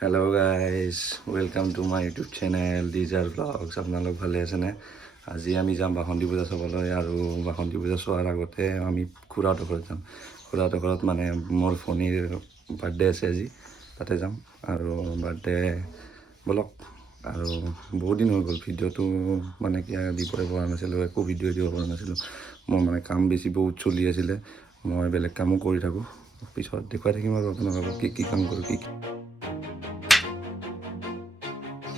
Hello guys, welcome to my YouTube channel. These are vlogs. আপোনালোক ভালে আছে নে? আজি আমি যাম বাসন্তী পূজা চাবলৈ আৰু বাসন্তী পূজা চোৱাৰ আগতে আমি খুৰাহঁতৰ ঘৰত যাম। খুৰাহঁতৰ ঘৰত মানে মোৰ ফোনিৰ বাৰ্থডে আছে আজি, তাতে যাম আৰু বাৰ্থডে বলক। আৰু বহুত দিন হৈ গ'ল ভিডিঅ'টো মানে কি দিব পৰা নাছিলোঁ, একো ভিডিঅ' দিব পৰা নাছিলোঁ। মোৰ মানে কাম বেছি বহুত চলি আছিলে, মই বেলেগ কামো কৰি থাকোঁ। পিছত দেখুৱাই থাকিম আৰু আপোনালোকক কি কাম কৰোঁ কি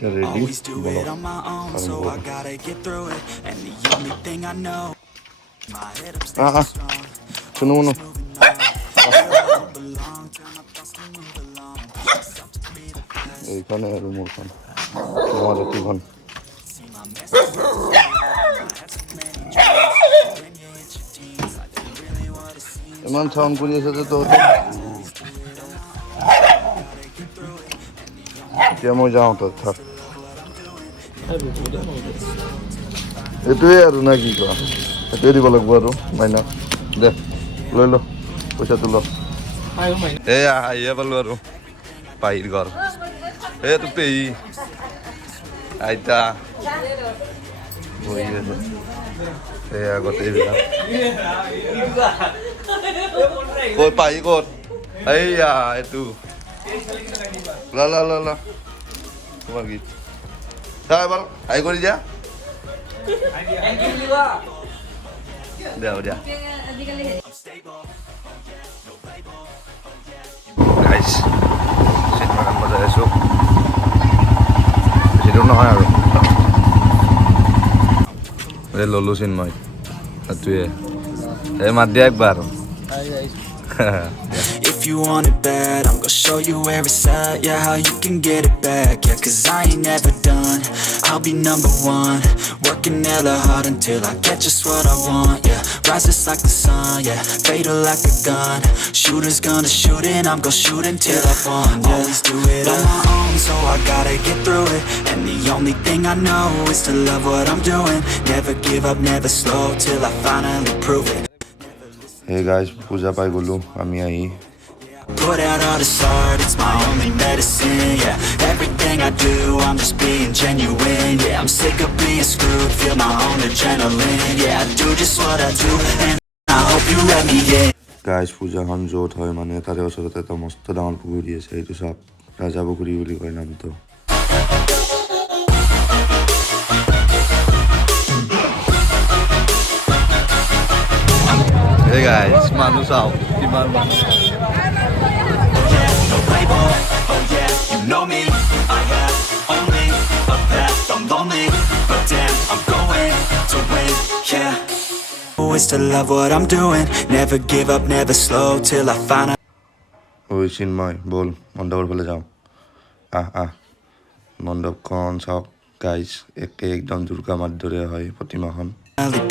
Always do it on my own, so I gotta get through it. And the only thing I know, my head up staying strong. Always moving on. Feel I don't belong, tell my thoughts to move along. Push myself to be the best. এইখানে আৰু মোৰখন তোমাৰ এইখন See my message not to I had so many dreams. When you hit your teens, life ain't really what it seems. ইমান sound কৰি আছে যে তহঁতে। এতিয়া মই যাওঁ তত থাক, এইটোৱে আৰু না কি কোৱা, এইটোৱে দিব লাগিব আৰু মাইনা দে লৈ ল পইচাটো ল। এয়া আহিয়ে পালোঁ আৰু পাহিৰ ঘৰ, এইটো পেহী আইতা বহি আছে, এয়া গোটেইবিলাক ক'ত পাহি ক'ত, এইয়া এইটো ল ল ল ল তোমাৰ গীত চা এবাৰ হাই কৰি দিয়া দিয়া দিয়া গাইজ চিনেমা গান বজাই আছোঁ, বেছি দূৰ নহয় আৰু এই ল'লোঁ চিন্ময় সেইটোৱে এই মাত দিয়া একবাৰ। If you want it bad, I'm gonna show you where it's at. Yeah, how you can get it back. Yeah, cause I ain't never done. I'll be number one. Working hella hard until I get just what I want. Yeah, rises like the sun. Yeah, fatal like a gun. Shooters gonna shoot and I'm gonna shoot until I won. Yeah, always do it on my own, so I gotta get through it. And the only thing I know is to love what I'm doing. Never give up, never slow till I finally prove it. Hey guys, পূজা পাই গ'লোঁ আমি আহি। Put out all this art, it's my only medicine, yeah. Everything I do, I'm just being genuine, yeah. I'm sick of being screwed, feel my own adrenaline, yeah. I do just what I do, and I hope you let me in. Guys, পূজাখন য'ত হয় মানে তাৰে ওচৰতে এটা মস্ত ডাঙৰ পুখুৰী আছে, এইটো চাওক ৰাজা পুখুৰী বুলি কয় নামটো। Hey guys, মানুহ চাওক কিমান মানুহ। No label, oh yeah, you know me. I have only a path, I'm lonely, but damn, I'm going to win, yeah. Always to love what I'm doing, never give up, never slow till I find out. ওই চিন্ময় বল মণ্ডপৰ ফালে যাওঁ, মণ্ডপখন চাওক guys, একে একদম দুৰ্গা মাৰ দৰে হয় প্ৰতিমাখন।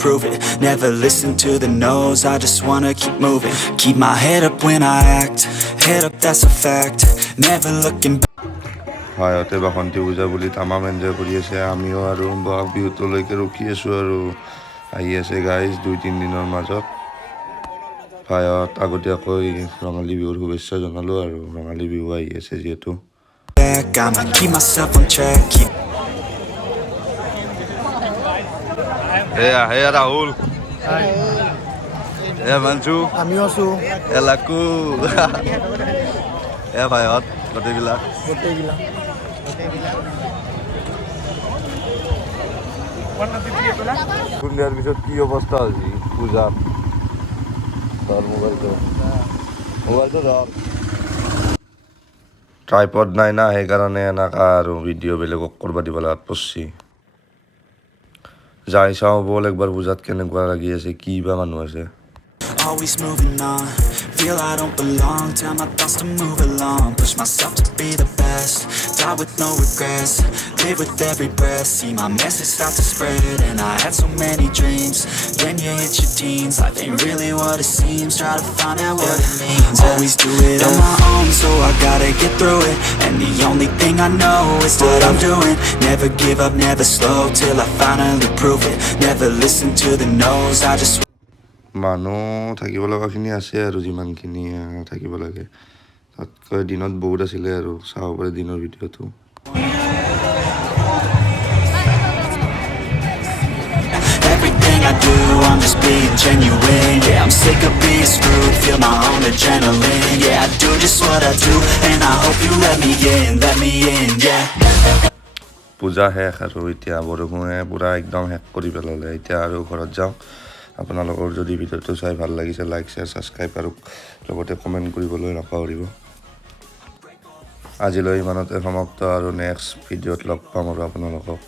Prove it, never listen to the no's, I just wanna keep moving. Keep my head up when I act, head up that's a fact, never looking back. ভাইহঁতে Basanti Puja বুলি তামাম এনজয় কৰি আছে, আমিও আৰু বহাগ বিহুটোলৈকে ৰখি আছোঁ আৰু আহি আছে গাইজ 2-3 দিনৰ মাজত। ভাইহঁত আগতীয়াকৈ ৰঙালী বিহুৰ শুভেচ্ছা জনালোঁ আৰু ৰঙালী বিহু আহি আছে যিহেতু। I'ma keep myself on track, keep Hey Rahul. Hey Manju. আমিও আছোঁ Hey Laku. Hey ভাইহঁত গোটেইবিলাক। গোটেইবিলাক। সন্ধিয়াৰ পিছত কি অৱস্থা হৈছে পূজাত, ধৰ মোবাইলটো ধৰ। ট্ৰাইপড নাই না, সেইকাৰণে এনেকা আৰু ভিডিঅ' বেলেগক কৰিব দিব লগাত পৰছি। যাই চাওঁ ব'ল একবাৰ পূজাত কেনেকুৱা লাগি আছে, কি বা মানুহ আছে। always moving on. Feel I don't belong, tell my thoughts to move along. Push myself to be the best, die with no regrets. Live with every breath, see my message start to spread. And I had so many dreams, then you hit your teens. Life ain't really what it seems, try to find out what it means. Always do it on my own, so I gotta get through it. And the only thing I know is what I'm doing. Never give up, never slow till I finally prove it. Never listen to the no's, I just মানুহ থাকিব লগাখিনি আছে আৰু যিমানখিনি থাকিব লাগে তাতকৈ দিনত বহুত আছিলে আৰু চাব পাৰে দিনৰ ভিডিঅ'টো Everything I do, I'm just being genuine. Yeah, I'm sick of being screwed, feel my own adrenaline. Yeah, I do just what I do, and I hope you let me in, yeah. পূজা শেষ আৰু এতিয়া বৰষুণে পূৰা একদম শেষ কৰি পেলালে এতিয়া আৰু ঘৰত যাওঁ আপোনালোকৰ যদি ভিডিঅ'টো চাই ভাল লাগিছে লাইক শ্বেয়াৰ ছাবস্ক্ৰাইব আৰু লগতে কমেণ্ট কৰিবলৈ নাপাহৰিব আজিলৈ ইমানতে সমাপ্ত আৰু নেক্সট ভিডিঅ'ত লগ পাম আৰু আপোনালোকক